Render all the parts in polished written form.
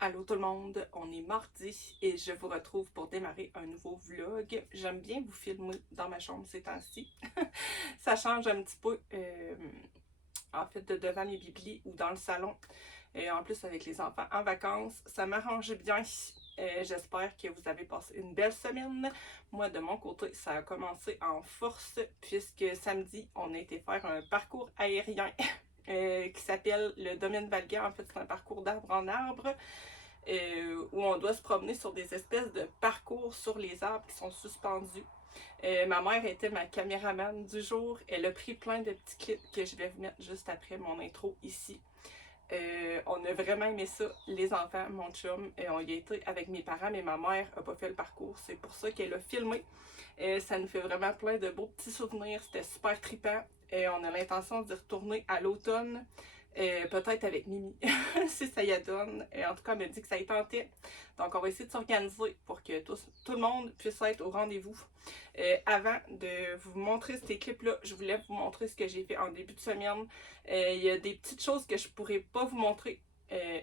Allô tout le monde, on est mardi et je vous retrouve pour démarrer un nouveau vlog. J'aime bien vous filmer dans ma chambre ces temps-ci. Ça change un petit peu, en fait, de devant les biblis ou dans le salon. Et en plus, avec les enfants en vacances, ça m'arrange bien. J'espère que vous avez passé une belle semaine. Moi, de mon côté, ça a commencé en force puisque samedi, on a été faire un parcours aérien. Qui s'appelle le domaine Valga. En fait, c'est un parcours d'arbre en arbre où on doit se promener sur des espèces de parcours sur les arbres qui sont suspendus. Ma mère était ma caméraman du jour. Elle a pris plein de petits clips que je vais vous mettre juste après mon intro ici. On a vraiment aimé ça, les enfants, mon chum. On y a été avec mes parents, mais ma mère n'a pas fait le parcours. C'est pour ça qu'elle a filmé. Ça nous fait vraiment plein de beaux petits souvenirs. C'était super trippant. On a l'intention d'y retourner à l'automne. Peut-être avec Mimi, si ça y donne. En tout cas, elle m'a dit que ça y tentait. Donc, on va essayer de s'organiser pour que tout le monde puisse être au rendez-vous. Avant de vous montrer ces clips-là, je voulais vous montrer ce que j'ai fait en début de semaine. Il y a des petites choses que je ne pourrais pas vous montrer.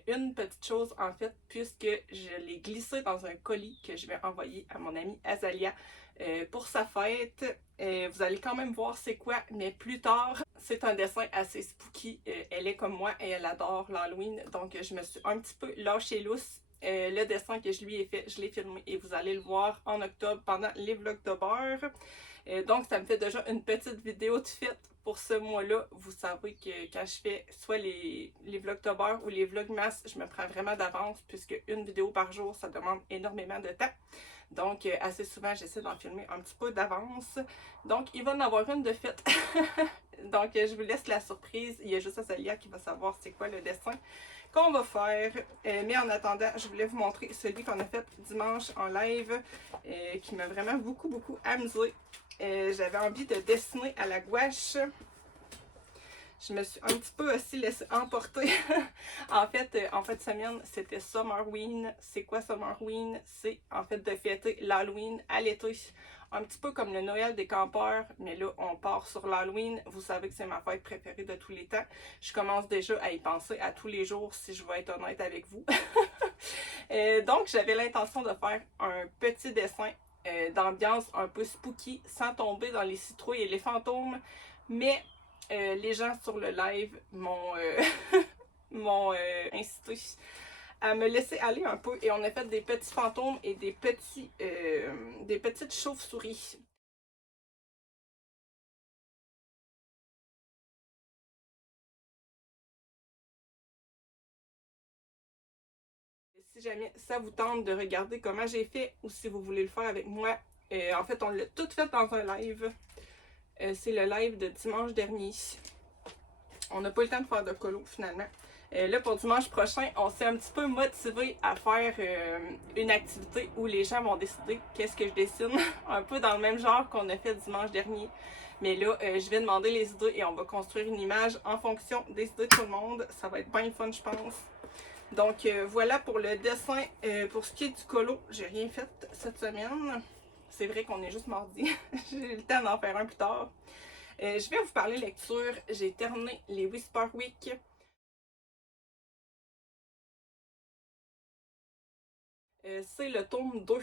Une petite chose, en fait, puisque je l'ai glissé dans un colis que je vais envoyer à mon amie Azalia pour sa fête. Vous allez quand même voir c'est quoi, mais plus tard. C'est un dessin assez spooky. Elle est comme moi et elle adore l'Halloween, donc je me suis un petit peu lâchée lousse. Le dessin que je lui ai fait, je l'ai filmé et vous allez le voir en octobre pendant les vlogs de beurre. Donc ça me fait déjà une petite vidéo de fête pour ce mois-là. Vous savez que quand je fais soit les vlogs de beurre ou les vlogmas, je me prends vraiment d'avance puisque une vidéo par jour, ça demande énormément de temps. Donc, assez souvent, j'essaie d'en filmer un petit peu d'avance. Donc, il va en avoir une de faite. Donc, je vous laisse la surprise. Il y a juste Azalia qui va savoir c'est quoi le dessin qu'on va faire. Mais en attendant, je voulais vous montrer celui qu'on a fait dimanche en live, qui m'a vraiment beaucoup amusé. J'avais envie de dessiner à la gouache. Je me suis un petit peu aussi laissée emporter. En fait, semaine, c'était Summerween. C'est quoi Summerween? C'est en fait de fêter l'Halloween à l'été. Un petit peu comme le Noël des campeurs, mais là, on part sur l'Halloween. Vous savez que c'est ma fête préférée de tous les temps. Je commence déjà à y penser à tous les jours, si je veux être honnête avec vous. Donc, j'avais l'intention de faire un petit dessin d'ambiance un peu spooky, sans tomber dans les citrouilles et les fantômes, mais les gens sur le live m'ont incité à me laisser aller un peu et on a fait des petits fantômes et des petites chauves-souris. Si jamais ça vous tente de regarder comment j'ai fait ou si vous voulez le faire avec moi, en fait on l'a tout fait dans un live. C'est le live de dimanche dernier. On n'a pas eu le temps de faire de colo finalement. Là, pour dimanche prochain, on s'est un petit peu motivé à faire une activité où les gens vont décider qu'est-ce que je dessine. Un peu dans le même genre qu'on a fait dimanche dernier. Mais là, je vais demander les idées et on va construire une image en fonction des idées de tout le monde. Ça va être bien fun, je pense. Donc, voilà pour le dessin. Pour ce qui est du colo, j'ai rien fait cette semaine. C'est vrai qu'on est juste mardi. J'ai eu le temps d'en faire un plus tard. Je vais vous parler lecture. J'ai terminé les Whisper Week. C'est le tome 2.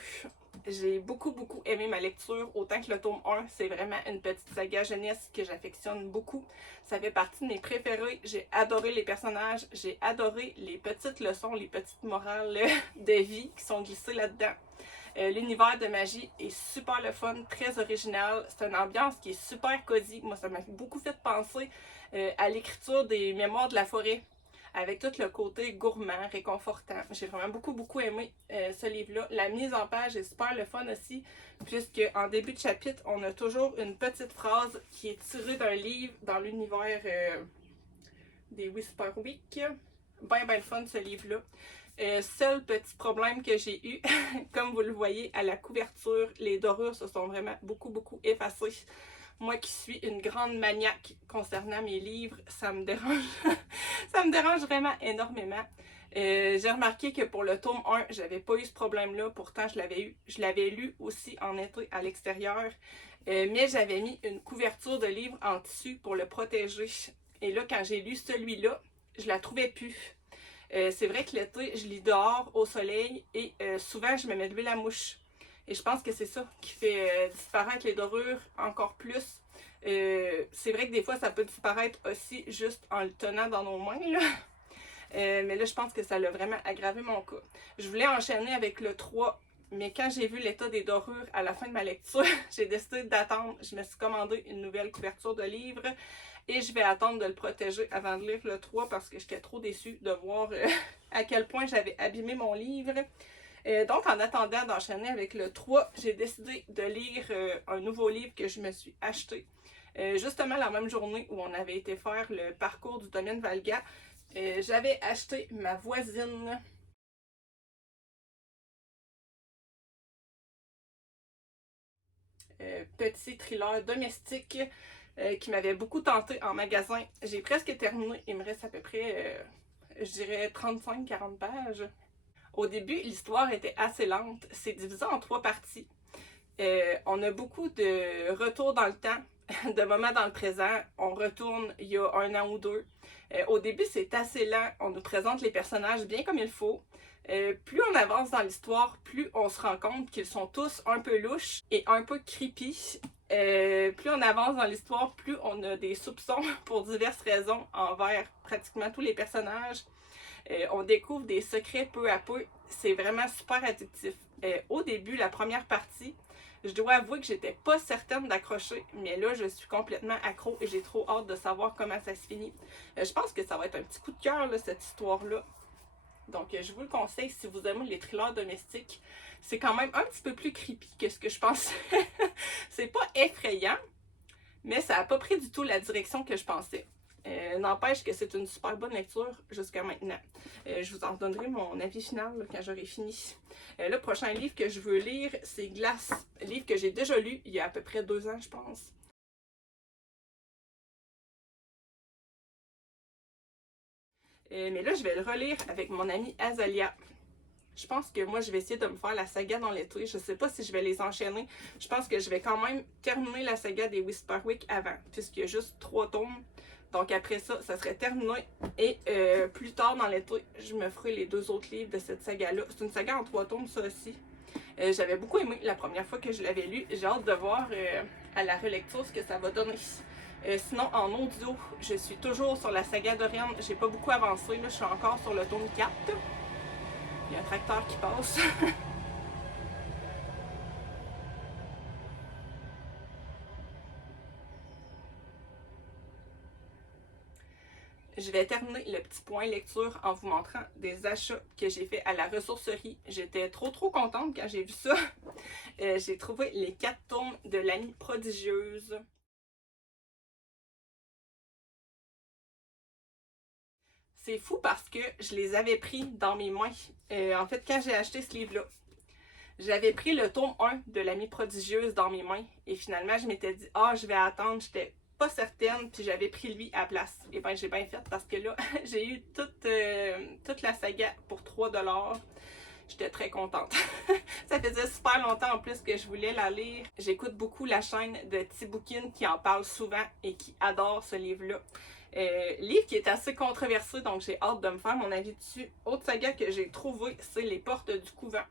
J'ai beaucoup aimé ma lecture, autant que le tome 1. C'est vraiment une petite saga jeunesse que j'affectionne beaucoup. Ça fait partie de mes préférés. J'ai adoré les personnages, j'ai adoré les petites leçons, les petites morales de vie qui sont glissées là-dedans. L'univers de magie est super le fun, très original. C'est une ambiance qui est super cosy. Moi, ça m'a beaucoup fait penser à l'écriture des Mémoires de la forêt, avec tout le côté gourmand, réconfortant. J'ai vraiment beaucoup aimé ce livre-là. La mise en page est super le fun aussi, puisque en début de chapitre, on a toujours une petite phrase qui est tirée d'un livre dans l'univers des Whisper Week. Ben le fun ce livre-là. Seul petit problème que j'ai eu, comme vous le voyez à la couverture, les dorures se sont vraiment beaucoup effacées. Moi qui suis une grande maniaque concernant mes livres, ça me dérange, ça me dérange vraiment énormément. J'ai remarqué que pour le tome 1, j'avais pas eu ce problème-là, pourtant je l'avais lu aussi en été à l'extérieur, mais j'avais mis une couverture de livre en tissu pour le protéger. Et là, quand j'ai lu celui-là, je la trouvais plus. C'est vrai que l'été, je lis dehors au soleil et souvent je me mets de l'huile à mouche. Et je pense que c'est ça qui fait disparaître les dorures encore plus. C'est vrai que des fois ça peut disparaître aussi juste en le tenant dans nos mains, là. Mais là, je pense que ça l'a vraiment aggravé mon cas. Je voulais enchaîner avec le 3, mais quand j'ai vu l'état des dorures à la fin de ma lecture, j'ai décidé d'attendre. Je me suis commandé une nouvelle couverture de livre et je vais attendre de le protéger avant de lire le 3 parce que j'étais trop déçue de voir à quel point j'avais abîmé mon livre. Donc, en attendant d'enchaîner avec le 3, j'ai décidé de lire un nouveau livre que je me suis acheté. Justement, la même journée où on avait été faire le parcours du domaine Valga, j'avais acheté Ma voisine. Petit thriller domestique qui m'avait beaucoup tenté en magasin. J'ai presque terminé. Il me reste à peu près, je dirais, 35-40 pages. Au début, l'histoire était assez lente. C'est divisé en 3 parties. On a beaucoup de retours dans le temps, de moments dans le présent. On retourne il y a 1 an ou 2. Au début, c'est assez lent. On nous présente les personnages bien comme il faut. Plus on avance dans l'histoire, plus on se rend compte qu'ils sont tous un peu louches et un peu creepy. Plus on avance dans l'histoire, plus on a des soupçons pour diverses raisons envers pratiquement tous les personnages. On découvre des secrets peu à peu. C'est vraiment super addictif. Au début, la première partie, je dois avouer que j'étais pas certaine d'accrocher, mais là, je suis complètement accro et j'ai trop hâte de savoir comment ça se finit. Je pense que ça va être un petit coup de cœur, cette histoire-là. Donc, je vous le conseille si vous aimez les thrillers domestiques. C'est quand même un petit peu plus creepy que ce que je pensais. C'est pas effrayant, mais ça n'a pas pris du tout la direction que je pensais. N'empêche que c'est une super bonne lecture jusqu'à maintenant. Je vous en donnerai mon avis final là, quand j'aurai fini. Le prochain livre que je veux lire, c'est Glace, un livre que j'ai déjà lu il y a à peu près 2 ans, je pense. Mais là, je vais le relire avec mon amie Azalia. Je pense que moi, je vais essayer de me faire la saga dans l'été. Je sais pas si je vais les enchaîner. Je pense que je vais quand même terminer la saga des Whisperwick avant, puisqu'il y a juste 3 tomes. Donc après ça, ça serait terminé. Et plus tard dans l'été, je me ferai les 2 autres livres de cette saga-là. C'est une saga en 3 tomes, ça aussi. J'avais beaucoup aimé la première fois que je l'avais lu. J'ai hâte de voir à la relecture ce que ça va donner. Sinon, en audio, je suis toujours sur la saga d'Oriane. J'ai pas beaucoup avancé. Là. Je suis encore sur le tome 4. Il y a un tracteur qui passe. Je vais terminer le petit point lecture en vous montrant des achats que j'ai fait à la ressourcerie. J'étais trop contente quand j'ai vu ça. J'ai trouvé les 4 tomes de l'Amie prodigieuse. C'est fou parce que je les avais pris dans mes mains. En fait, quand j'ai acheté ce livre-là, j'avais pris le tome 1 de l'Amie prodigieuse dans mes mains. Et finalement, je m'étais dit, ah, je vais attendre. J'étais pas certaine, puis j'avais pris lui à la place. Et bien, j'ai bien fait parce que là, j'ai eu toute la saga pour 3 $. J'étais très contente. Ça faisait super longtemps en plus que je voulais la lire. J'écoute beaucoup la chaîne de Tiboukin qui en parle souvent et qui adore ce livre-là. Livre qui est assez controversé, donc j'ai hâte de me faire mon avis dessus. Autre saga que j'ai trouvé, c'est Les Portes du Couvent.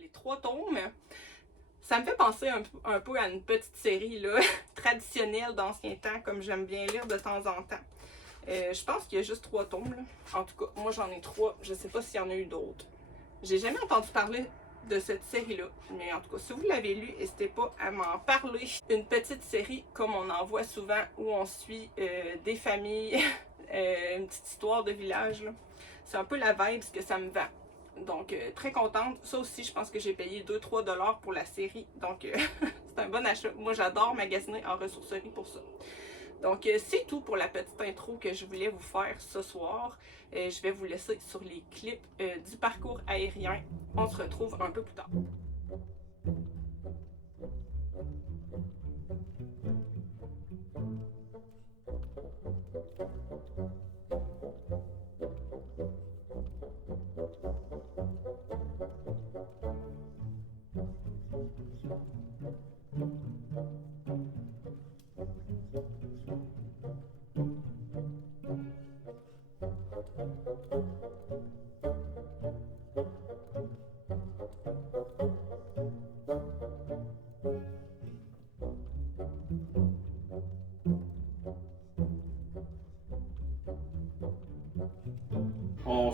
Les 3 tomes. Ça me fait penser un peu à une petite série là, traditionnelle d'ancien temps, comme j'aime bien lire de temps en temps. Je pense qu'il y a juste 3 tomes. Là. En tout cas, moi j'en ai 3. Je sais pas s'il y en a eu d'autres. J'ai jamais entendu parler de cette série-là. Mais en tout cas, si vous l'avez lu, n'hésitez pas à m'en parler. Une petite série, comme on en voit souvent, où on suit des familles, une petite histoire de village. C'est un peu la vibe que ça me vend. Donc, très contente. Ça aussi, je pense que j'ai payé 2-3 $ pour la série. Donc, c'est un bon achat. Moi, j'adore magasiner en ressourcerie pour ça. Donc, c'est tout pour la petite intro que je voulais vous faire ce soir. Je vais vous laisser sur les clips du parcours aérien. On se retrouve un peu plus tard.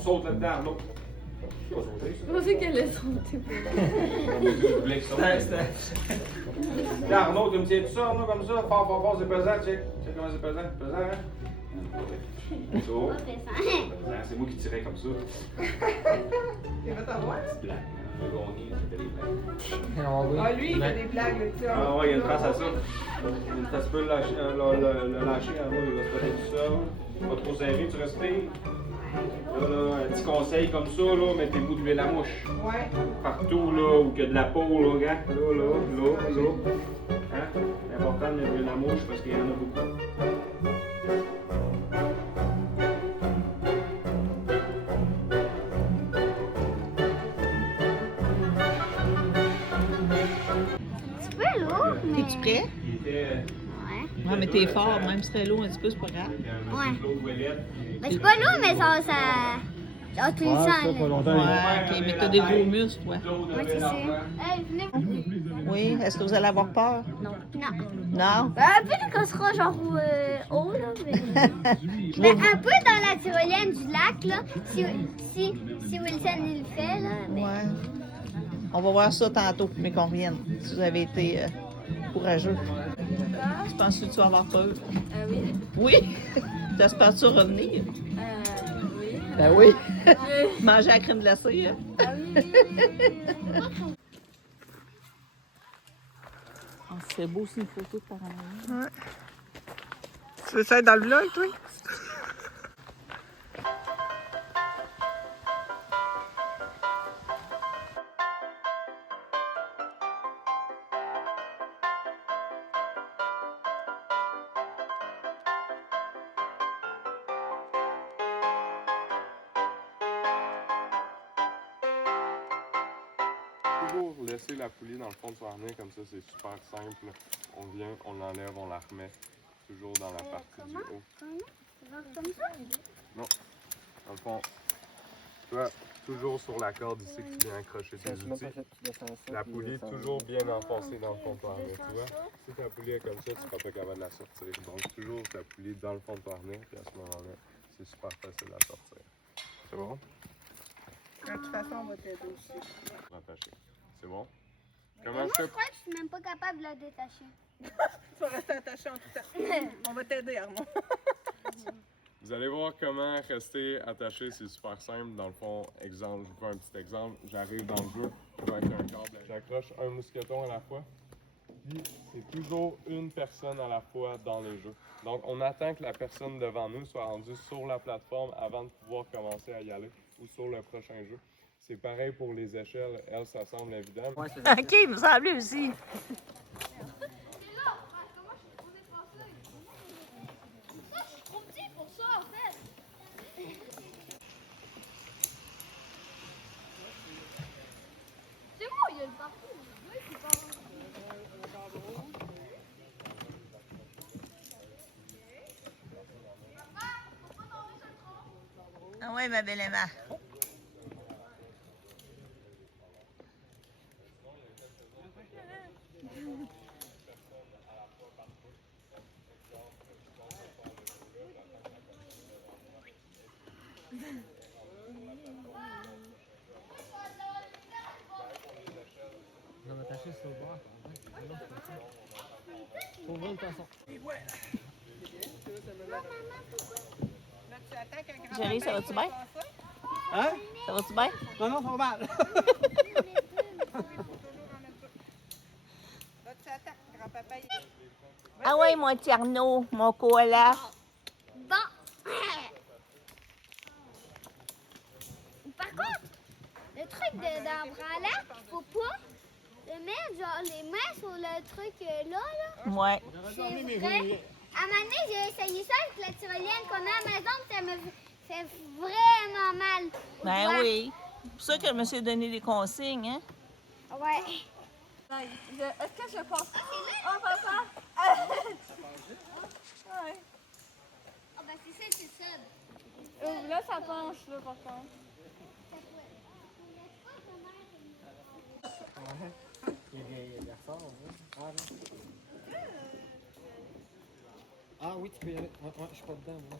saute là-dedans, Arnaud. Tu vas sauter, Je pensais qu'elle allait sauter. Je voulais que ça saute. Là, Arnaud, tu me tiens tout ça, Arnaud, comme ça? Fort, fort, fort, c'est pesant, check. Check comment c'est pesant. Pesant, hein? So. C'est moi qui tirais comme ça. Il va t'avoir? Petite blague. J'ai gagné, c'était des blagues. Ah, lui, il fait des blagues, là, tu sais. Ah ouais, il y a une trace à ça. Il y a une trace, tu peux le lâcher, le lâcher, Arnaud, il va se péter tout seul. Pas trop serré, tu respires. Là, un petit conseil comme ça, là, mettez-vous d'huile à mouche. Ouais. Partout, là, où il y a de la peau, là, gars. Là. Hein? C'est important de mettre de l'huile à mouche parce qu'il y en a beaucoup. Tu peux l'eau, mais... Es-tu prêt? Il était. Ouais. Ouais, mais t'es fort, même si c'était l'eau un petit peu, c'est pas grave. Ouais. Mais c'est pas lourd, mais ça... Ah, tu le sens, là. Ouais, ok, mais t'as des gros muscles, toi. Ouais, c'est sûr. Hey, venez. Oui, est-ce que vous allez avoir peur? Non. Non? Peut-être qu'on sera genre haut, là, mais un peu dans la tyrolienne du lac, là, si Wilson il le fait, là, mais... Ouais. On va voir ça tantôt, mais qu'on revienne, si vous avez été courageux. Tu penses que tu vas avoir peur? Oui. Oui? T'espères-tu revenir? Oui. Ben oui. Manger la crème glacée, hein? Ah oui. Oh, c'est beau, c'est une photo de parents. Ouais. Tu veux ça être dans le vlog, toi? Toujours laisser la poulie dans le fond de son harnais, comme ça c'est super simple. On vient, on l'enlève, on la remet toujours dans la partie du haut. Comme ça? Non, dans le fond, tu vois, toujours sur la corde ici que tu viens accrocher tes outils. La poulie toujours bien enfoncée dans le fond de ton harnais, tu vois. Si ta poulie est comme ça, tu seras pas capable de la sortir. Donc toujours ta poulie dans le fond de ton harnais, puis à ce moment-là, c'est super facile à sortir. C'est bon? De toute façon, on va t'aider aussi. Rattacher. C'est bon? Moi, Comment je crois que je suis même pas capable de la détacher. Tu vas rester attaché en tout temps. On va t'aider, Armand. Vous allez voir comment rester attaché, c'est super simple. Dans le fond, exemple, je vous fais un petit exemple. J'arrive dans le jeu, je vais avec un câble. J'accroche un mousqueton à la fois. Puis c'est toujours une personne à la fois dans les jeux. Donc on attend que la personne devant nous soit rendue sur la plateforme avant de pouvoir commencer à y aller ou sur le prochain jeu. C'est pareil pour les échelles. Elles, ça semble évident. OK, il me semblait aussi. C'est bon, il y a le parcours. Oui, c'est pas... Ah ouais, ma belle Emma. On va attacher sur le bord. Faut voir une façon. Là, tu attends qu'un grand Chérie, ça va-tu bien? Hein? Ça va-tu bien? Non, non, ça va mal. Là, tu attends. Grand-papa, il... Ah ouais, mon Tierno, mon koala. Bon. Par contre, le truc d'en branlette, faut pas le mettre genre les mains sur le truc là. Ouais. C'est vrai. À un moment donné, j'ai essayé ça avec la tyrolienne qu'on a à la maison, puis ça me fait vraiment mal. aux Ben doigts. oui. C'est pour ça que je me suis donné des consignes, hein? Ouais. Est-ce que je pense... Oh, papa! Ouais. Ah ben c'est ça. Là, ça penche, là, par contre. Il ressort, hein? Ah oui, tu peux y aller. Ouais, je suis pas dedans, moi.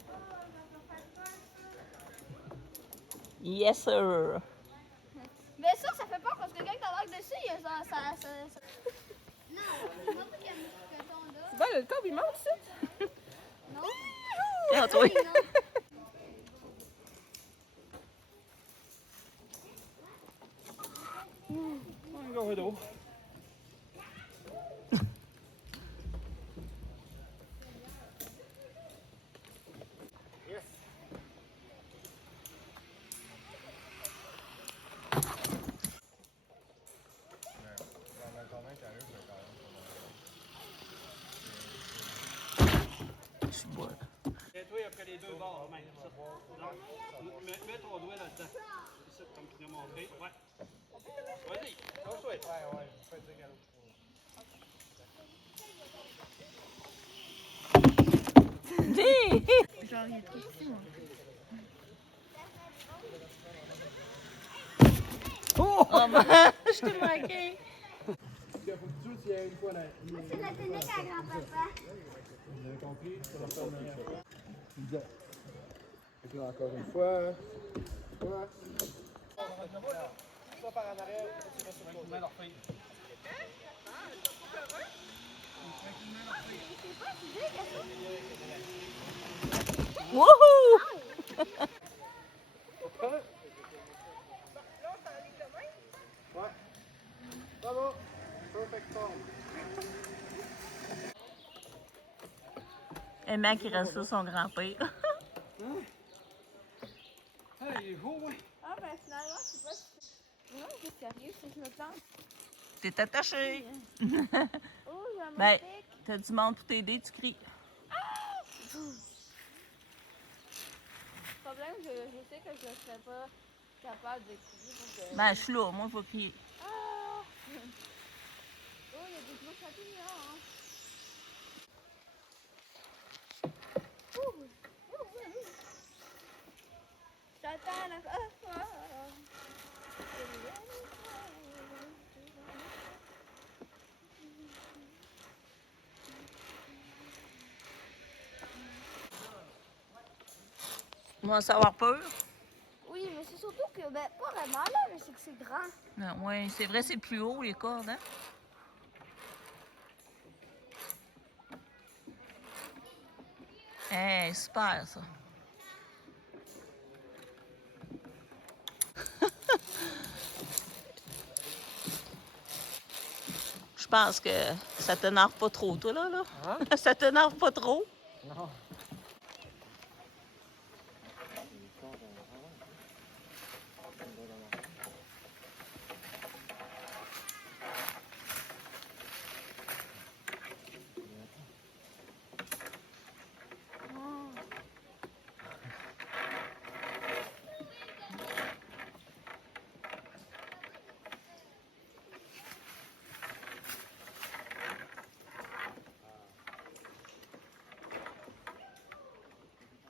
Yes, sir. Mais ça fait peur parce que quand t'embarques dessus, il y a ça. Non, c'est pas qu'il y a un mousqueton là. Tu vois, le corps, il monte, ça? Non. Ah, toi. Un gorille d'eau. Toi, après les deux bords, même. Ça. Mets ton doigt là-dedans. C'est ça, comme tu l'as montré. Ouais. Vas-y, lâche-toi. Ouais, fais dire qu'à l'autre. Genre, il est tout petit, moi. Oh, man, je t'ai manqué. C'est la technique à grand-papa. Vous avez compris? Ça va faire meilleur. Bien. Et là, encore une fois. Fois. Ça par en arrière, tu mets sur le côté. Mets leur fille. Wouhou! Ouais. Bravo. Perfect form. Emma qui reste sur son grand-père. Ah, il est beau, ouais. Ah, ben finalement, je sais pas si. Non, c'est sérieux, si je me plante. T'es attaché. Oh, j'ai un Ben, pic. t'as du monde pour t'aider, tu cries. Le problème, je sais que je ne serais pas capable de crier. Parce que... Ben, je suis là, moi, je vais crier. Ah! Oh, il y a des gros champignons, hein. J'attends la... Tu vas savoir peur? Oui, mais c'est surtout que, ben, pas vraiment là, mais c'est que c'est grand. Non, oui, c'est vrai, c'est plus haut, les cordes, hein? Hey, super, ça. Je pense que ça t'énerve pas trop, toi, là? Hein? Ça t'énerve pas trop? Non.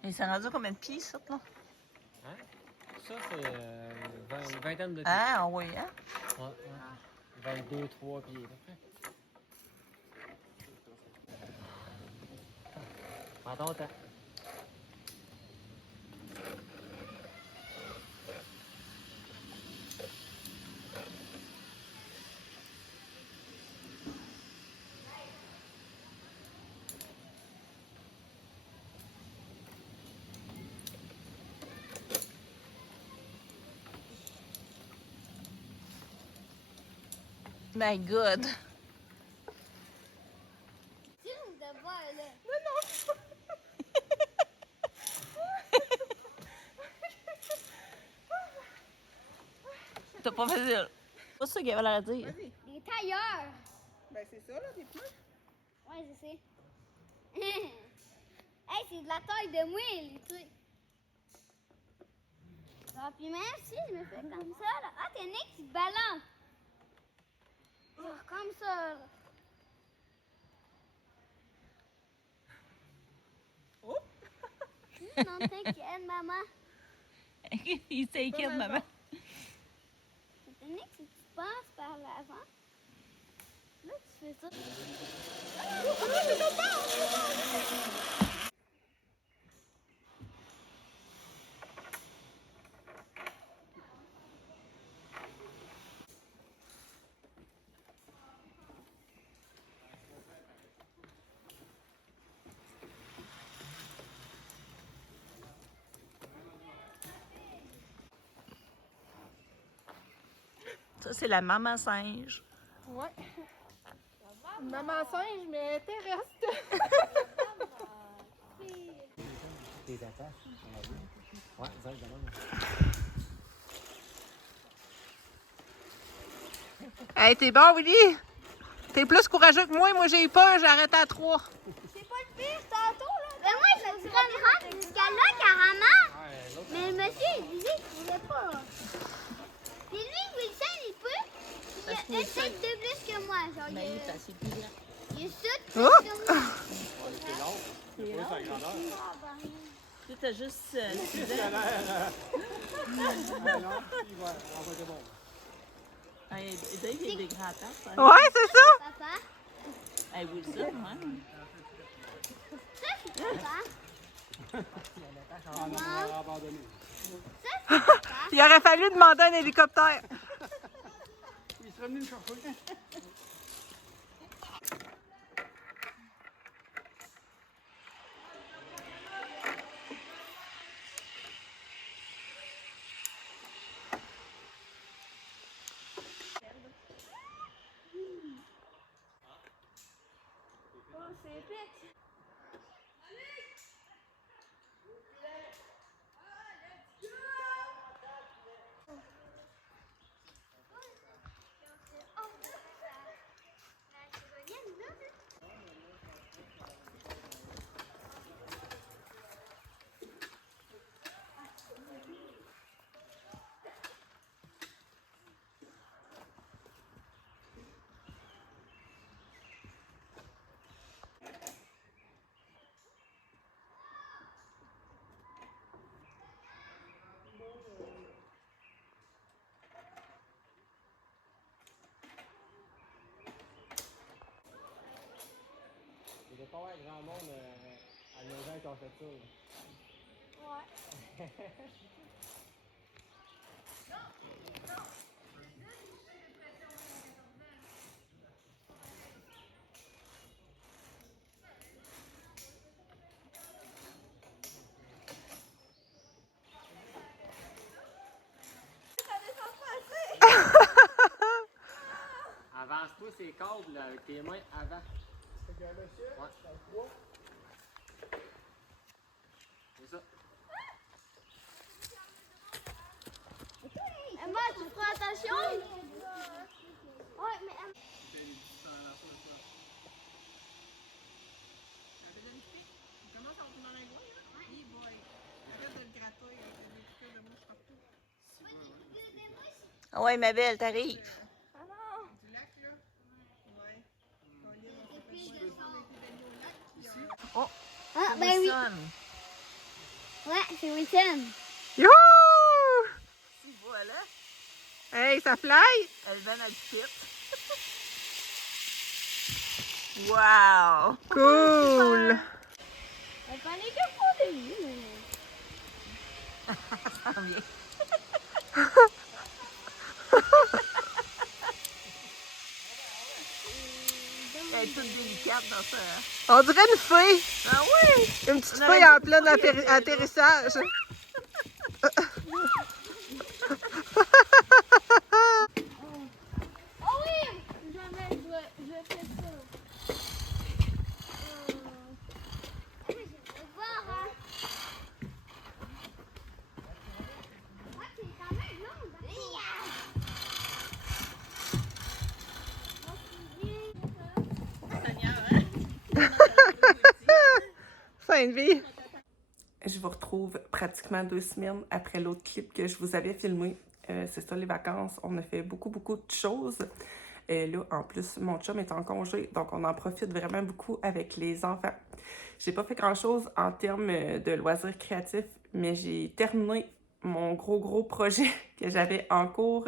Et ça rendu combien de pieds, ça, là? Hein? Ça, c'est une vingtaine de pieds. Ah, oui, hein? Ouais, 22, 3 pieds, à peu près. Prends ton temps. My God. Tire de bas, là. T'as pas facile. C'est pas ça qu'il y avait l'air à dire. Vas-y. Des tailleurs. Ben, c'est ça, là, des pneus. Ouais, je sais. Hey, c'est de la taille de moi, les trucs. Ah, puis même si je me fais comme ça, là. Ah, t'es né qui te balance. Genre comme ça, là. Oh! Non, t'inquiète, maman. Il s'inquiète, maman. T'es né que si tu passes par l'avant, là, tu fais ça. Ça, c'est la maman singe. Ouais. Maman singe, mais terrestre. Hey, t'es bon, Willy? T'es plus courageux que moi. Moi, j'ai eu peur, j'ai arrêté à 3. C'est pas le pire, tantôt, là. Mais moi, je voudrais me rendre jusqu'à là, carrément. Mais le monsieur, il disait qu'il voulait pas. Puis lui, Wilson, il peut. Il a une tête de plus que moi. Genre, il est assez plus grand. Il est ça de plus que moi. Tu t'as juste... Dave, il a des grands temps. Ouais, c'est ça. Papa, Hey, Wilson, ouais. ça, c'est papa. Maman, Il aurait fallu demander un hélicoptère. Il serait venu me chercher. Oh, c'est épique. Il doit pas avoir grand monde à 9 ans qui ont fait ça. Ouais. Avance-toi ces câbles là, avec tes mains avant. Ouais. C'est ça. Emma, tu feras attention? Ouais, mais... Ouais, ma belle, t'arrives. Ah non! Oh, Ah, ben oui. Wilson. Ouais, c'est Wilson. Youhou! Voilà. Hey, ça fly! Elle vient à petite. Wow! Cool! Elle parlait que pour de lui, mais... Ça sent bien. Elle est toute délicate dans ça. On dirait une fée! Ah oui! Une petite fée en plein atterrissage. Oh oui! Jamais je fais ça. Je vais voir, hein. Ouais, c'est quand même long. Fin de vie. Je vous retrouve pratiquement 2 semaines après l'autre clip que je vous avais filmé. C'est ça, les vacances. On a fait beaucoup de choses. Là, en plus, mon chum est en congé, donc on en profite vraiment beaucoup avec les enfants. J'ai pas fait grand-chose en termes de loisirs créatifs, mais j'ai terminé mon gros projet que j'avais en cours.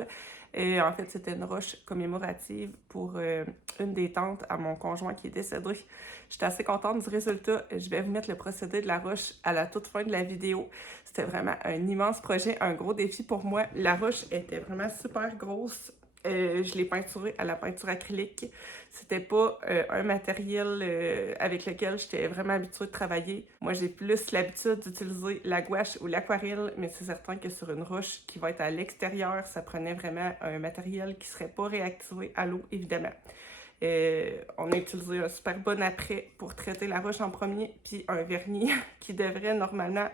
En fait, c'était une roche commémorative pour une des tantes à mon conjoint qui est décédé. J'étais assez contente du résultat. Je vais vous mettre le procédé de la roche à la toute fin de la vidéo. C'était vraiment un immense projet, un gros défi pour moi. La roche était vraiment super grosse. Je l'ai peinturé à la peinture acrylique. C'était pas un matériel avec lequel j'étais vraiment habituée de travailler. Moi, j'ai plus l'habitude d'utiliser la gouache ou l'aquarelle, mais c'est certain que sur une roche qui va être à l'extérieur, ça prenait vraiment un matériel qui serait pas réactivé à l'eau, évidemment. On a utilisé un super bon apprêt pour traiter la roche en premier, puis un vernis qui devrait normalement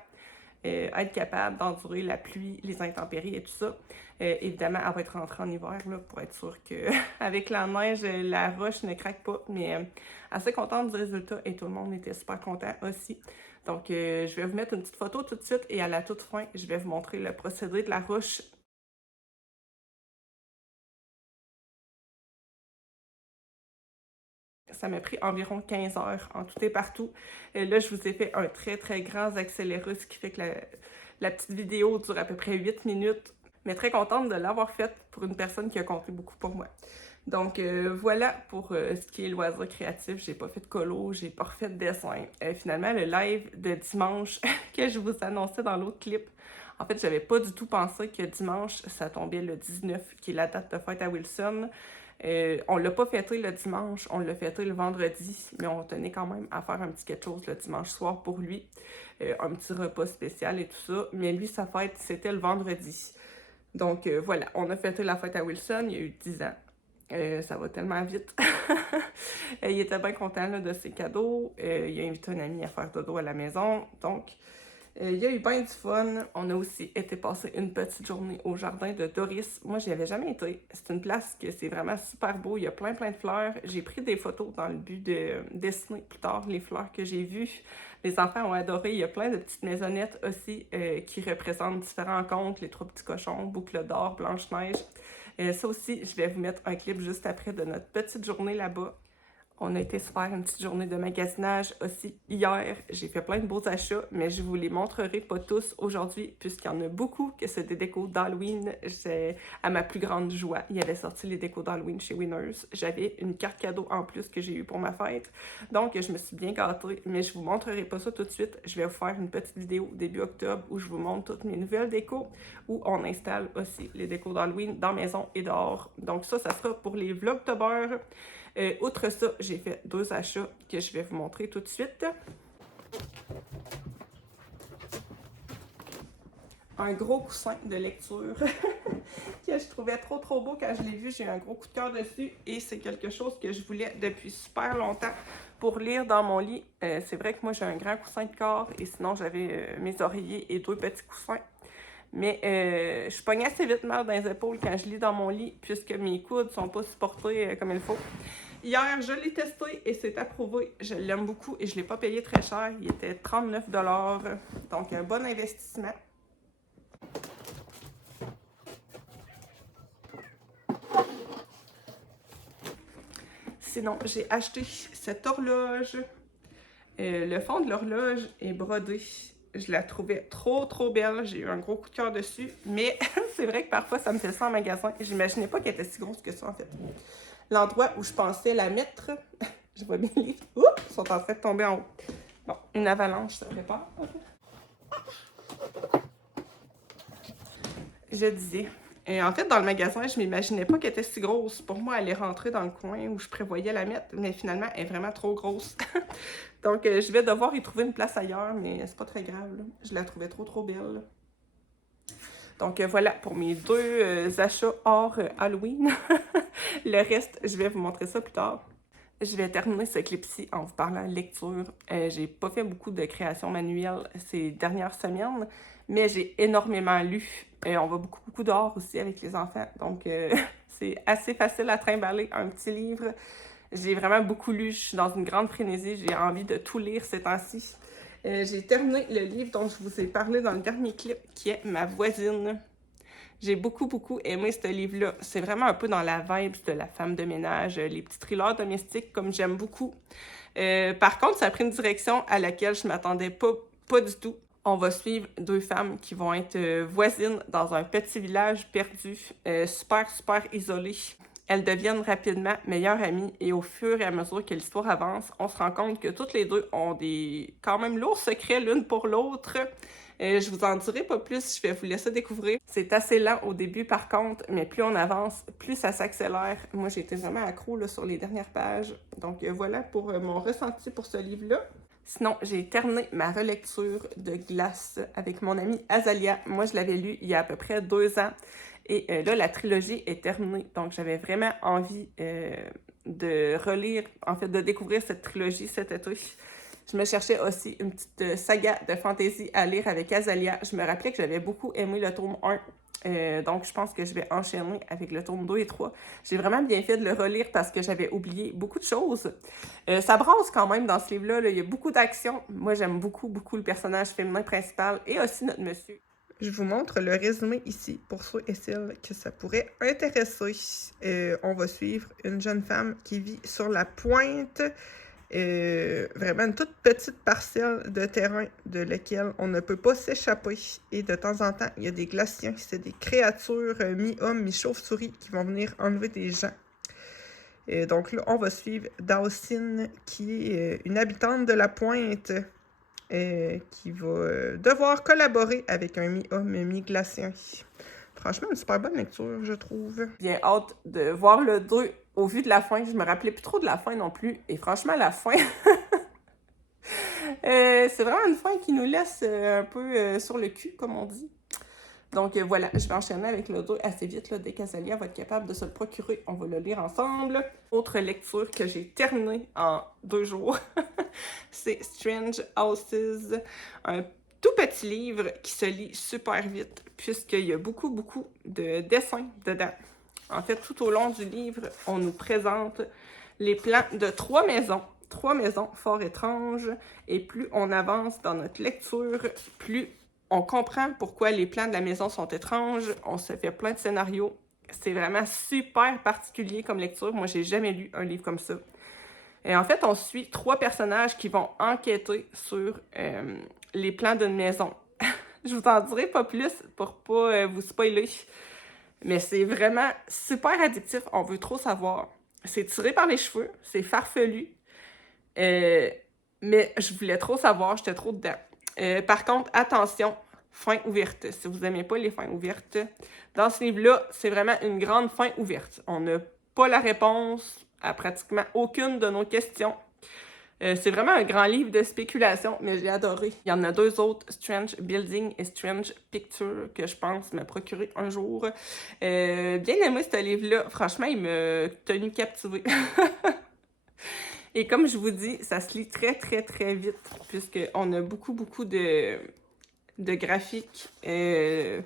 être capable d'endurer la pluie, les intempéries et tout ça. Évidemment, elle va être rentrée en hiver là, pour être sûre qu'avec la neige, la roche ne craque pas. Mais assez contente du résultat et tout le monde était super content aussi. Donc, je vais vous mettre une petite photo tout de suite et à la toute fin, je vais vous montrer le procédé de la roche. Ça m'a pris environ 15 heures en tout et partout. Là, je vous ai fait un très, très grand accéléré, ce qui fait que la petite vidéo dure à peu près 8 minutes. Mais très contente de l'avoir faite pour une personne qui a compté beaucoup pour moi. Donc, voilà pour ce qui est loisir créatif. J'ai pas fait de colo, j'ai pas refait de dessin. Finalement, le live de dimanche que je vous annonçais dans l'autre clip, en fait, j'avais pas du tout pensé que dimanche, ça tombait le 19, qui est la date de fête à Wilson. On l'a pas fêté le dimanche, on l'a fêté le vendredi, mais on tenait quand même à faire un petit quelque chose le dimanche soir pour lui. Un petit repas spécial et tout ça. Mais lui, sa fête, c'était le vendredi. Donc voilà, on a fêté la fête à Wilson, il y a eu 10 ans. Ça va tellement vite. Il était bien content là, de ses cadeaux. Il a invité un ami à faire dodo à la maison. Donc, il y a eu bien du fun. On a aussi été passer une petite journée au jardin de Doris. Moi, j'y avais jamais été. C'est une place que c'est vraiment super beau. Il y a plein de fleurs. J'ai pris des photos dans le but de dessiner plus tard les fleurs que j'ai vues. Les enfants ont adoré. Il y a plein de petites maisonnettes aussi qui représentent différents contes. Les 3 petits cochons, Boucle d'or, Blanche-Neige. Ça aussi, je vais vous mettre un clip juste après de notre petite journée là-bas. On a été se faire une petite journée de magasinage aussi hier. J'ai fait plein de beaux achats, mais je vous les montrerai pas tous aujourd'hui, puisqu'il y en a beaucoup que c'est des décos d'Halloween. À ma plus grande joie, il y avait sorti les décos d'Halloween chez Winners. J'avais une carte cadeau en plus que j'ai eue pour ma fête. Donc, je me suis bien gâtée, mais je vous montrerai pas ça tout de suite. Je vais vous faire une petite vidéo début octobre où je vous montre toutes mes nouvelles décos, où on installe aussi les décos d'Halloween dans la maison et dehors. Donc ça sera pour les vlogtobers. Outre ça, j'ai fait 2 achats que je vais vous montrer tout de suite. Un gros coussin de lecture que je trouvais trop beau quand je l'ai vu. J'ai eu un gros coup de cœur dessus et c'est quelque chose que je voulais depuis super longtemps pour lire dans mon lit. C'est vrai que moi j'ai un grand coussin de corps et sinon j'avais mes oreillers et 2 petits coussins. Mais je pogne assez vite mal dans les épaules quand je lis dans mon lit puisque mes coudes sont pas supportés comme il faut. Hier, je l'ai testé et c'est approuvé. Je l'aime beaucoup et je ne l'ai pas payé très cher. Il était 39 $. Donc, un bon investissement. Sinon, j'ai acheté cette horloge. Le fond de l'horloge est brodé. Je la trouvais trop belle. J'ai eu un gros coup de cœur dessus. Mais c'est vrai que parfois, ça me fait ça en magasin. J'imaginais pas qu'elle était si grosse que ça, en fait. L'endroit où je pensais la mettre, je vois bien les livres, ils sont en train de tomber en haut. Bon, une avalanche, ça prépare. Je disais. Et en fait, dans le magasin, je m'imaginais pas qu'elle était si grosse. Pour moi, elle est rentrée dans le coin où je prévoyais la mettre, mais finalement, elle est vraiment trop grosse. Donc, je vais devoir y trouver une place ailleurs, mais c'est pas très grave, là. Je la trouvais trop belle. Donc voilà pour mes 2 achats hors Halloween. Le reste, je vais vous montrer ça plus tard. Je vais terminer ce clip-ci en vous parlant de lecture. J'ai pas fait beaucoup de création manuelle ces dernières semaines, mais j'ai énormément lu. On va beaucoup dehors aussi avec les enfants, donc c'est assez facile à trimballer un petit livre. J'ai vraiment beaucoup lu, je suis dans une grande frénésie, j'ai envie de tout lire ces temps-ci. J'ai terminé le livre dont je vous ai parlé dans le dernier clip, qui est Ma voisine. J'ai beaucoup aimé ce livre-là. C'est vraiment un peu dans la vibe de la femme de ménage, les petits thrillers domestiques, comme j'aime beaucoup. Par contre, ça a pris une direction à laquelle je ne m'attendais pas du tout. On va suivre 2 femmes qui vont être voisines dans un petit village perdu, super isolé. elles deviennent rapidement meilleures amies et au fur et à mesure que l'histoire avance, on se rend compte que toutes les deux ont des quand même lourds secrets l'une pour l'autre. Je vous en dirai pas plus, je vais vous laisser découvrir. C'est assez lent au début par contre, mais plus on avance, plus ça s'accélère. Moi, j'ai été vraiment accro là, sur les dernières pages. Donc voilà pour mon ressenti pour ce livre-là. Sinon, j'ai terminé ma relecture de Glace avec mon amie Azalia. Moi, je l'avais lu il y a à peu près 2 ans. Et là, la trilogie est terminée. Donc, j'avais vraiment envie de relire, en fait, de découvrir cette trilogie cet été. Je me cherchais aussi une petite saga de fantasy à lire avec Azalia. Je me rappelais que j'avais beaucoup aimé le tome 1. Donc, je pense que je vais enchaîner avec le tome 2 et 3. J'ai vraiment bien fait de le relire parce que j'avais oublié beaucoup de choses. Ça brasse quand même dans ce livre-là. Là. Il y a beaucoup d'action. Moi, j'aime beaucoup le personnage féminin principal et aussi notre monsieur. Je vous montre le résumé ici pour ceux et celles que ça pourrait intéresser. On va suivre une jeune femme qui vit sur la pointe. Vraiment une toute petite parcelle de terrain de laquelle on ne peut pas s'échapper. Et de temps en temps, il y a des glaciens, c'est des créatures mi-hommes, mi-chauve-souris qui vont venir enlever des gens. Donc là, on va suivre Dawson, qui est une habitante de la pointe, qui va devoir collaborer avec un mi-homme, mi-glacien. Franchement, une super bonne lecture, je trouve. Bien hâte de voir le 2 au vu de la fin. Je me rappelais plus trop de la fin non plus. Et franchement, la fin, c'est vraiment une fin qui nous laisse un peu sur le cul, comme on dit. Donc voilà, je vais enchaîner avec le 2 assez vite. Là, dès qu'Azalia va être capable de se le procurer, on va le lire ensemble. Autre lecture que j'ai terminée en 2 jours, c'est Strange Houses, un tout petit livre qui se lit super vite, puisqu'il y a beaucoup de dessins dedans. En fait, tout au long du livre, on nous présente les plans de 3 maisons fort étranges, et plus on avance dans notre lecture, plus on comprend pourquoi les plans de la maison sont étranges, on se fait plein de scénarios. C'est vraiment super particulier comme lecture. Moi, j'ai jamais lu un livre comme ça. Et en fait, on suit 3 personnages qui vont enquêter sur les plans d'une maison. Je vous en dirai pas plus pour pas vous spoiler. Mais c'est vraiment super addictif. On veut trop savoir. C'est tiré par les cheveux. C'est farfelu. Mais je voulais trop savoir. J'étais trop dedans. Par contre, attention, fin ouverte. Si vous n'aimez pas les fins ouvertes, dans ce livre-là, c'est vraiment une grande fin ouverte. On n'a pas la réponse à pratiquement aucune de nos questions. C'est vraiment un grand livre de spéculation, mais j'ai adoré. Il y en a 2 autres, Strange Building et Strange Picture, que je pense me procurer un jour. Bien aimé ce livre-là. Franchement, il m'a tenu captivée. Et comme je vous dis, ça se lit très vite, puisqu'on a beaucoup de graphiques, de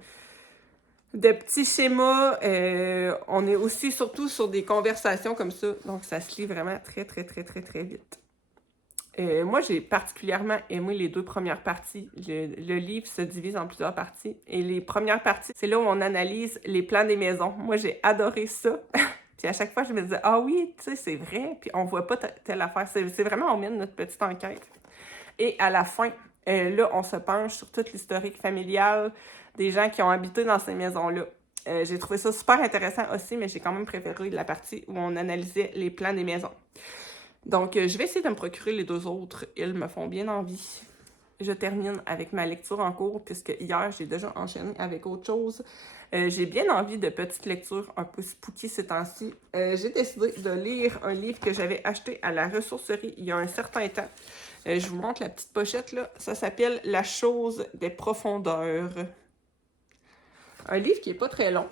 petits schémas. On est aussi surtout sur des conversations comme ça, donc ça se lit vraiment très vite. Moi, j'ai particulièrement aimé les 2 premières parties. Le livre se divise en plusieurs parties. Et les premières parties, c'est là où on analyse les plans des maisons. Moi, j'ai adoré ça. Puis à chaque fois, je me disais, ah oui, tu sais, c'est vrai. Puis on voit pas telle affaire. C'est vraiment, on mène notre petite enquête. Et à la fin, là, on se penche sur toute l'historique familial des gens qui ont habité dans ces maisons-là. J'ai trouvé ça super intéressant aussi, mais j'ai quand même préféré la partie où on analysait les plans des maisons. Donc, je vais essayer de me procurer les 2 autres. Ils me font bien envie. Je termine avec ma lecture en cours, puisque hier, j'ai déjà enchaîné avec autre chose. J'ai bien envie de petites lectures un peu spooky ces temps-ci. J'ai décidé de lire un livre que j'avais acheté à la ressourcerie il y a un certain temps. Je vous montre la petite pochette, là. Ça s'appelle « La chose des profondeurs ». Un livre qui n'est pas très long.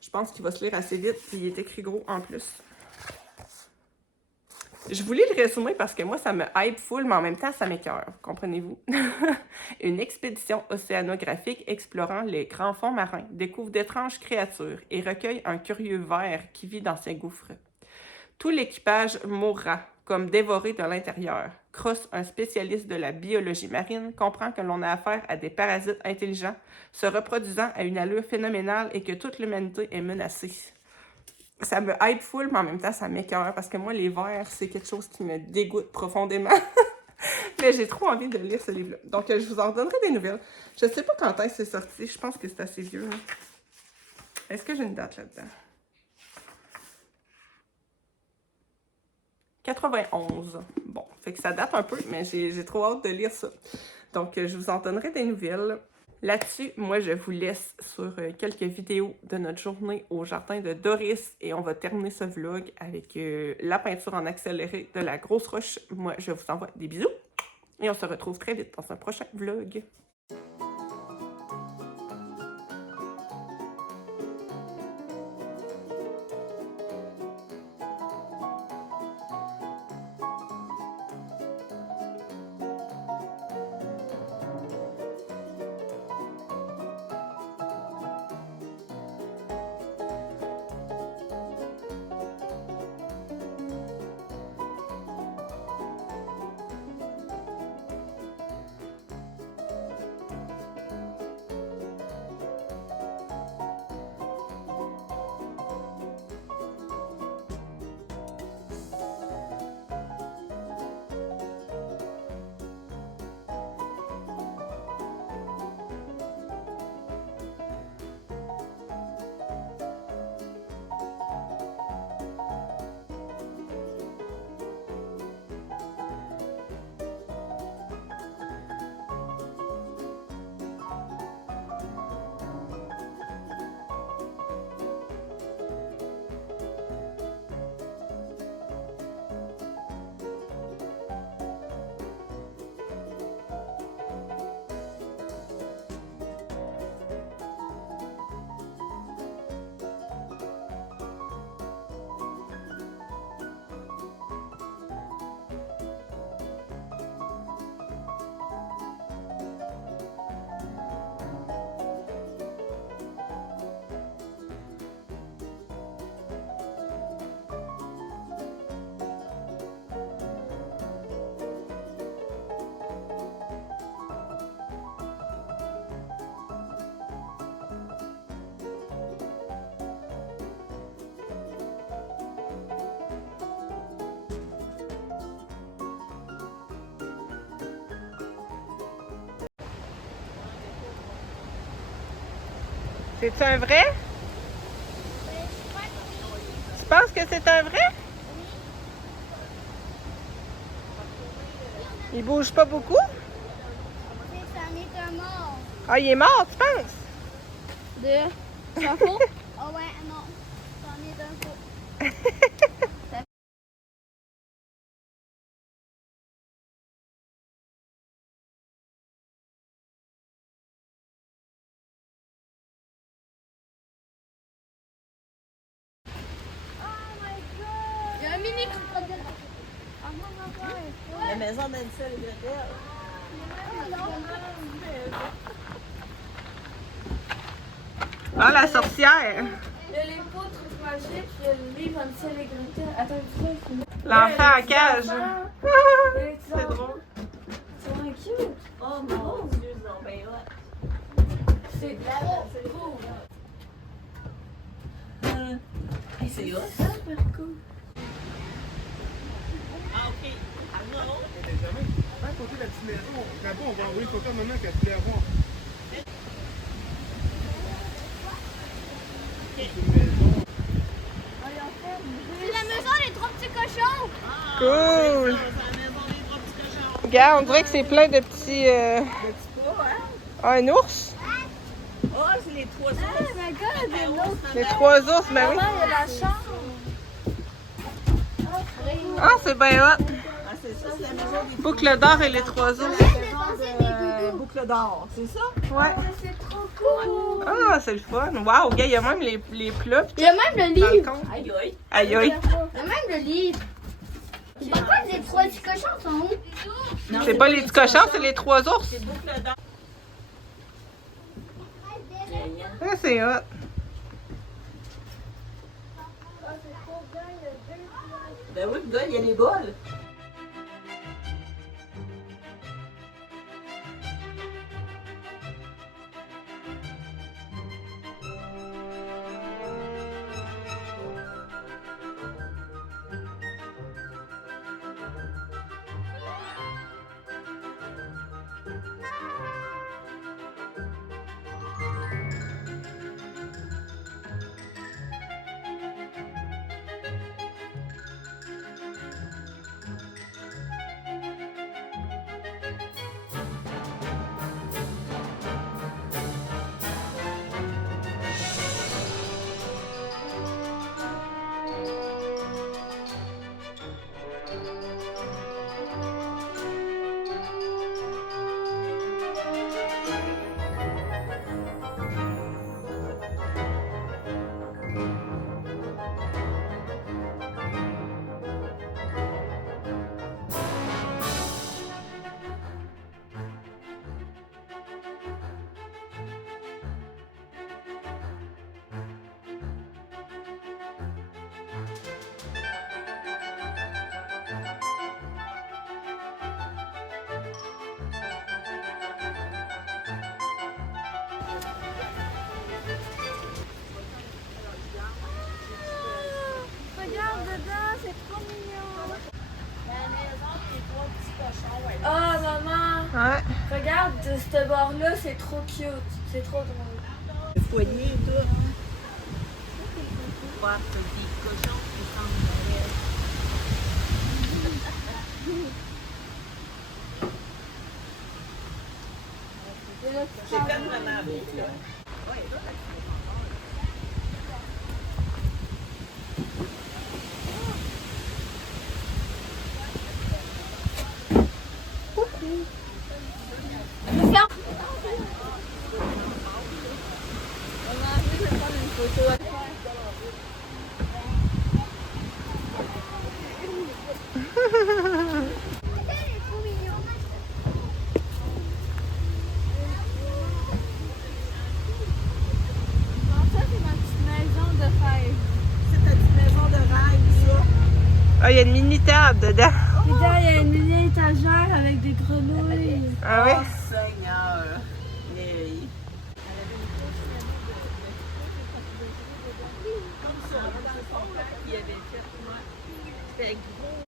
Je pense qu'il va se lire assez vite, puis il est écrit gros en plus. Je voulais le résumer parce que moi, ça me hype full, mais en même temps, ça m'écoeure, comprenez-vous? Une expédition océanographique explorant les grands fonds marins découvre d'étranges créatures et recueille un curieux ver qui vit dans ses gouffres. Tout l'équipage mourra, comme dévoré de l'intérieur. Cross, un spécialiste de la biologie marine, comprend que l'on a affaire à des parasites intelligents, se reproduisant à une allure phénoménale et que toute l'humanité est menacée. Ça me hype full, mais en même temps, ça m'écoeure parce que moi, les vers, c'est quelque chose qui me dégoûte profondément. Mais j'ai trop envie de lire ce livre-là. Donc, je vous en donnerai des nouvelles. Je ne sais pas quand est-ce que c'est sorti. Je pense que c'est assez vieux. Hein. Est-ce que j'ai une date là-dedans? 91. Bon, fait que ça date un peu, mais j'ai trop hâte de lire ça. Donc, je vous en donnerai des nouvelles. Là-dessus, moi, je vous laisse sur quelques vidéos de notre journée au jardin de Doris et on va terminer ce vlog avec la peinture en accéléré de la grosse roche. Moi, je vous envoie des bisous et on se retrouve très vite dans un prochain vlog. C'est-tu un vrai? Tu penses que c'est un vrai? Il bouge pas beaucoup? C'en est un mort. Ah, il est mort, tu penses? De s'en fout? Oh ouais, non. C'en est un faux. Il y a un mini crocodile. La maison d'Ansel et Gretel. Ah, la sorcière! Il y a les poutres magiques, il y a le livre Hansel et Gretel. Attends, une fois. L'enfant en cage. C'est drôle. C'est vraiment cute. Oh mon Dieu, non, ben là. C'est trop cool. Hey, c'est là. Super cool. Ah, ok. Ah non. À côté de la petite maison, là-bas, on va envoyer une photo à maman qu'elle voulait avoir. C'est la maison des trois petits cochons. Cool! Regarde, on dirait que c'est plein de petits... Ah, un ours? Oh, c'est les trois ours. Oh my god, des autres. Les trois ours, ben oui. Il y a la chambre. Ah, c'est bien hot. Ah, c'est ça, c'est la maison des Boucle d'or et les trois ours. boucles d'or, c'est ça? Ouais. C'est trop cool. Ah, c'est le fun. Wow, gars, il y a même les plats. Il y a même le Dans le livre. compte. Aïe, aïe. Aïe, aïe. Il y a même le livre. Pourquoi les trois petits cochons sont où? Non, C'est pas les petits cochons, c'est les trois ours. C'est boucle d'or. Ah, c'est hot. Ben oui, le gars, il y a les bols. c'est trop mignon. La maison des trois petits cochons. Ah, maman. Ouais. Regarde, ce bord-là, c'est trop cute. C'est trop drôle. Le foyer, tout. Voir ce petit cochon qui semble. C'est fait vraiment beau, là. Ah, il y a une mini-table dedans. Puis là, il y a une mini étagère avec des grenouilles. Ah oui? Oh, Seigneur! Mary. C'était gros.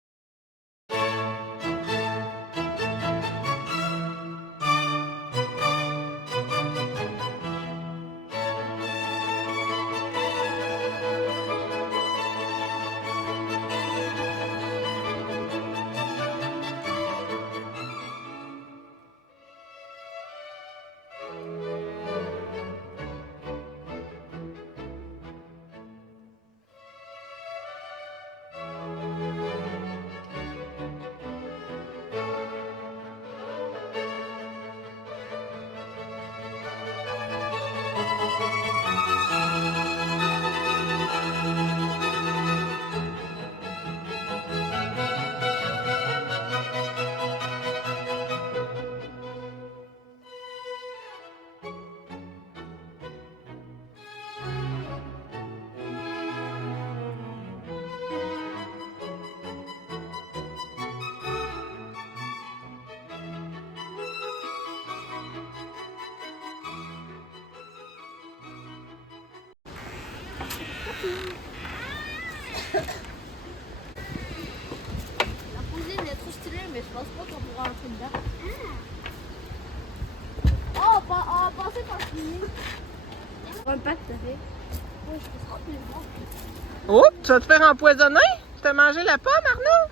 La cousine est trop stylée, mais je pense pas qu'on pourra entrer dedans. Oh, on va passer par ici. Un pack, t'as fait. Oui, je peux trop plus voir. Oh, tu vas te faire empoisonner? T'as mangé la pomme, Arnaud?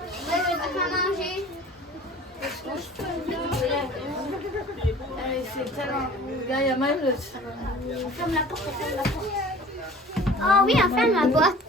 Ouais, je vais pas manger. C'est tellement. Regarde, il y a même le. Ferme la porte, ferme la porte. Oh oui, on ferme la boîte.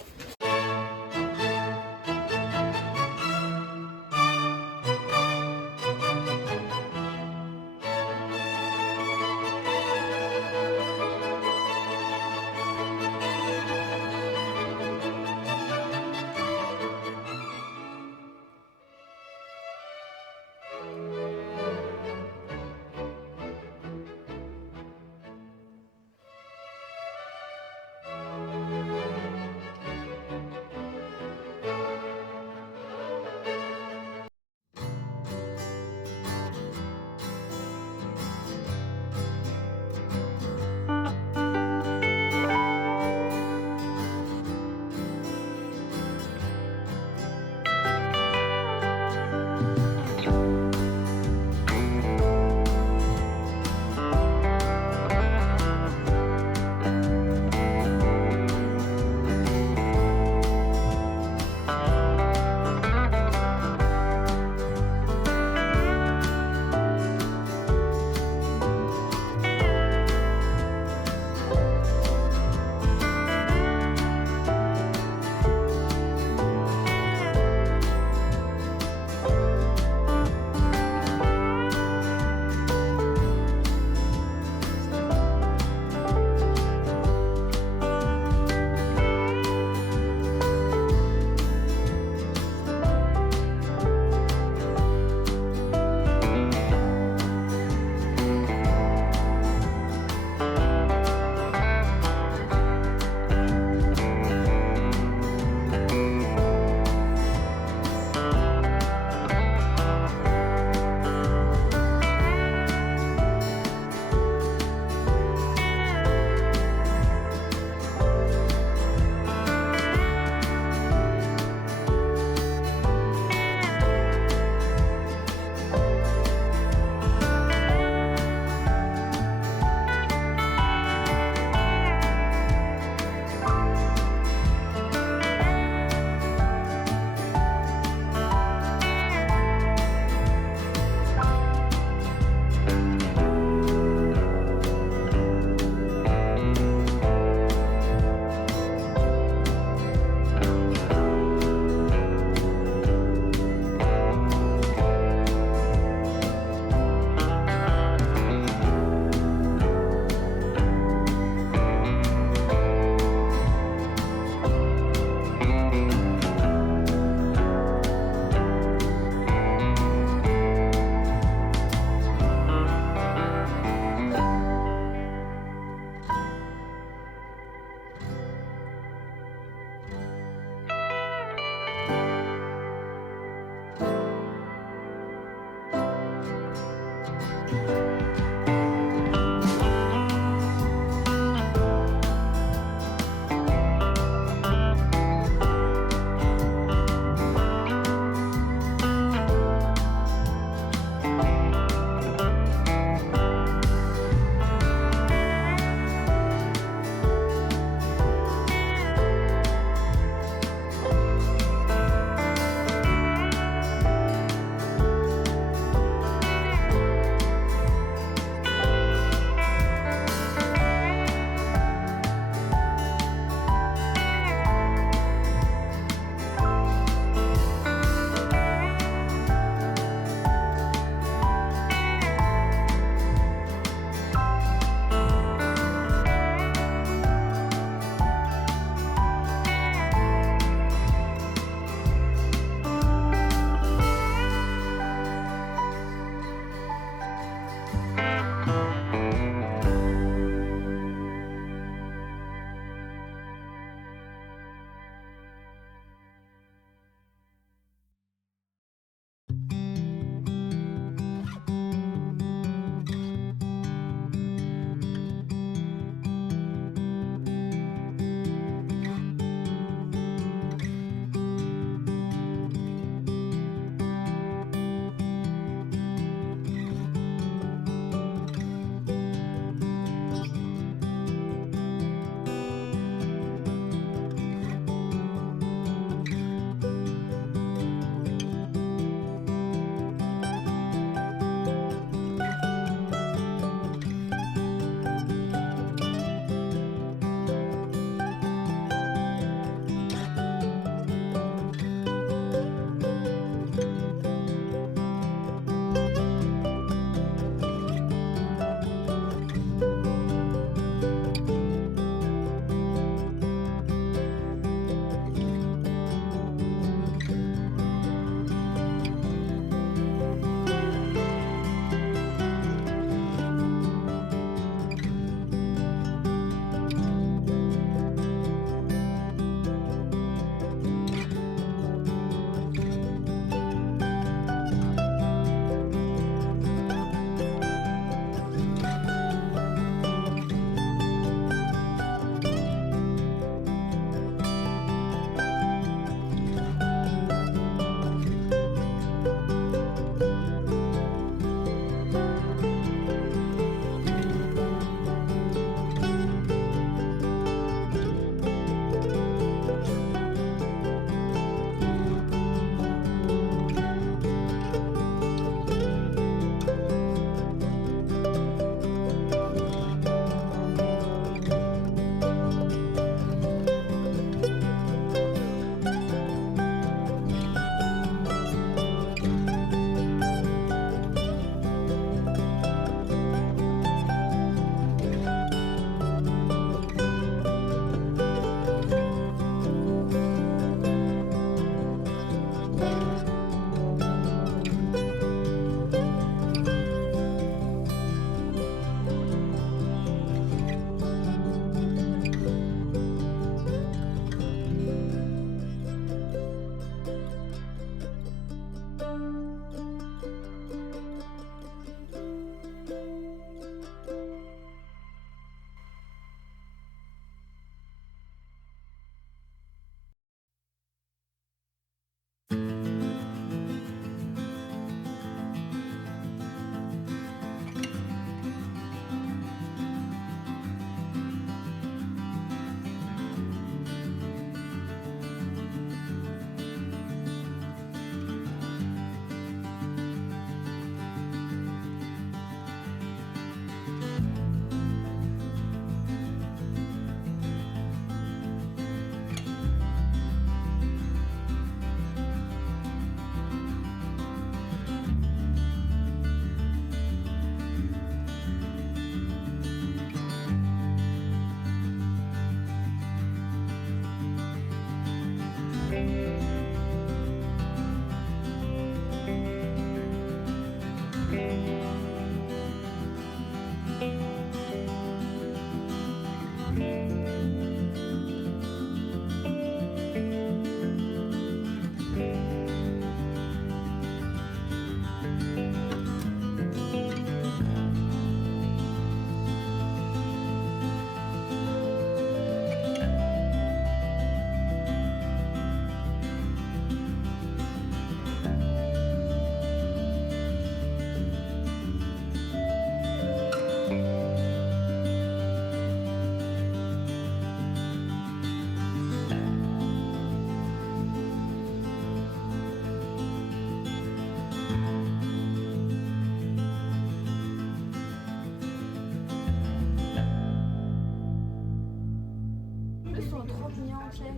Ils sont trop mignons, check.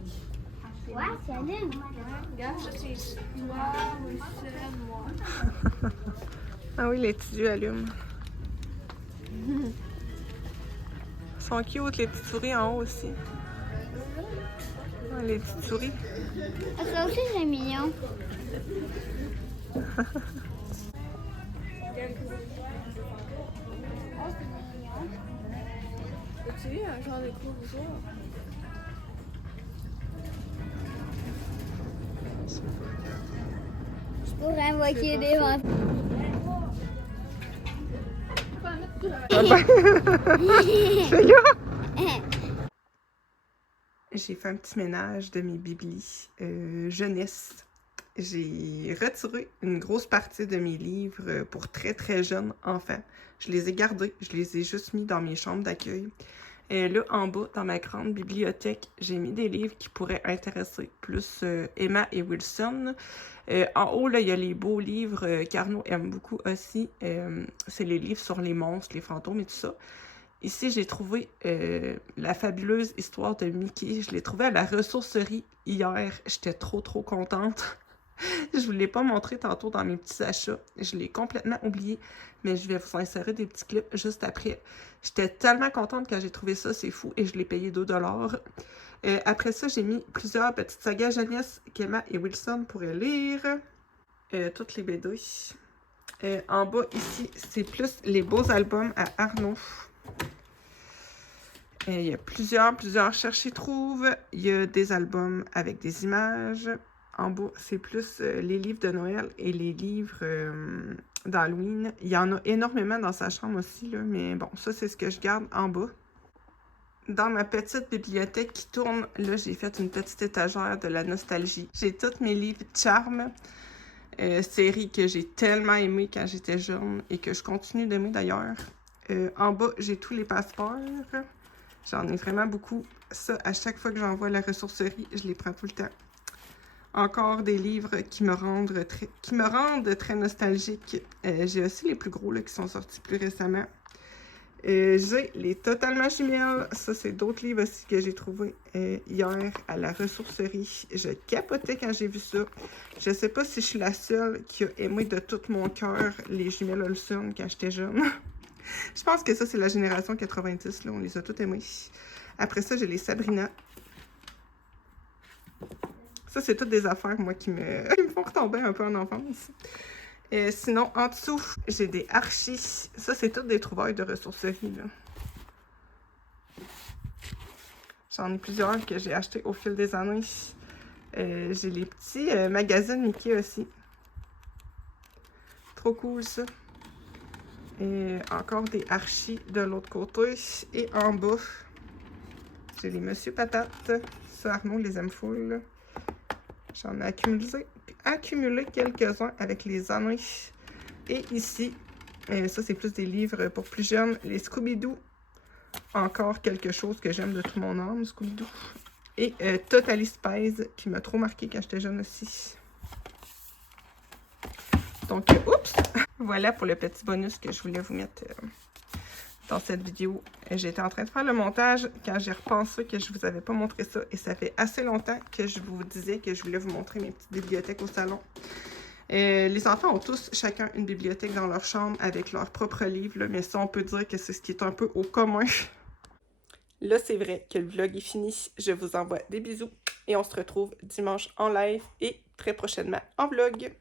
Ouais, ça allume. Regarde, ça c'est toi, Wilson, moi. Ah oui, les petits yeux allument. Ils sont cute, les petites souris en haut aussi. Ouais, les petites souris. Ah, ça aussi, c'est mignon. As-tu vu un genre de courgeot? Je pourrais invoquer des vents. J'ai fait un petit ménage de mes biblis jeunesse. J'ai retiré une grosse partie de mes livres pour très très jeunes enfants. Je les ai gardés, je les ai juste mis dans mes chambres d'accueil. Là, en bas, dans ma grande bibliothèque, j'ai mis des livres qui pourraient intéresser plus Emma et Wilson. En haut, là, il y a les beaux livres qu'Arnaud aime beaucoup aussi. C'est les livres sur les monstres, les fantômes et tout ça. Ici, j'ai trouvé la fabuleuse histoire de Mickey. Je l'ai trouvé à la ressourcerie hier. J'étais trop contente. Je vous l'ai pas montré tantôt dans mes petits achats. Je l'ai complètement oublié, mais je vais vous insérer des petits clips juste après. J'étais tellement contente quand j'ai trouvé ça, c'est fou, et je l'ai payé 2 $. Après ça, j'ai mis plusieurs petites sagas jeunesse qu'Emma et Wilson pourraient lire. Toutes les BD. En bas, ici, c'est plus les beaux albums à Arnaud. Il y a plusieurs cherche-et-trouve. Il y a des albums avec des images. En bas, c'est plus les livres de Noël et les livres d'Halloween. Il y en a énormément dans sa chambre aussi, là, mais bon, ça, c'est ce que je garde en bas. Dans ma petite bibliothèque qui tourne, là, j'ai fait une petite étagère de la nostalgie. J'ai tous mes livres Charme, série que j'ai tellement aimée quand j'étais jeune et que je continue d'aimer d'ailleurs. En bas, j'ai tous les passeports. J'en ai vraiment beaucoup. Ça, à chaque fois que j'en vois à la ressourcerie, je les prends tout le temps. Encore des livres qui me rendent très nostalgique. J'ai aussi les plus gros là, qui sont sortis plus récemment. J'ai les Totalement Jumelles. Ça, c'est d'autres livres aussi que j'ai trouvés hier à la ressourcerie. Je capotais quand j'ai vu ça. Je sais pas si je suis la seule qui a aimé de tout mon cœur les jumelles Olsen quand j'étais jeune. Je pense que ça, c'est la génération 90. Là. On les a toutes aimées. Après ça, j'ai les Sabrina. Ça, c'est toutes des affaires, moi, qui me font retomber un peu en enfance. Sinon, en dessous, j'ai des Archie. Ça, c'est toutes des trouvailles de ressourcerie, là. J'en ai plusieurs que j'ai achetés au fil des années. J'ai les petits magazines Mickey aussi. Trop cool, ça. Et encore des Archie de l'autre côté. Et en bas, j'ai les Monsieur Patate. Ça, Arnaud les aime full. J'en ai accumulé quelques-uns avec les années. Et ici, ça c'est plus des livres pour plus jeunes. Les Scooby-Doo. Encore quelque chose que j'aime de tout mon âme, Scooby-Doo. Et Totally Spies, qui m'a trop marqué quand j'étais jeune aussi. Donc, oups! Voilà pour le petit bonus que je voulais vous mettre dans cette vidéo. J'étais en train de faire le montage quand j'ai repensé que je vous avais pas montré ça. Et ça fait assez longtemps que je vous disais que je voulais vous montrer mes petites bibliothèques au salon. Les enfants ont tous chacun une bibliothèque dans leur chambre avec leurs propres livres. Là, mais ça, on peut dire que c'est ce qui est un peu au commun. Là, c'est vrai que le vlog est fini. Je vous envoie des bisous. Et on se retrouve dimanche en live et très prochainement en vlog.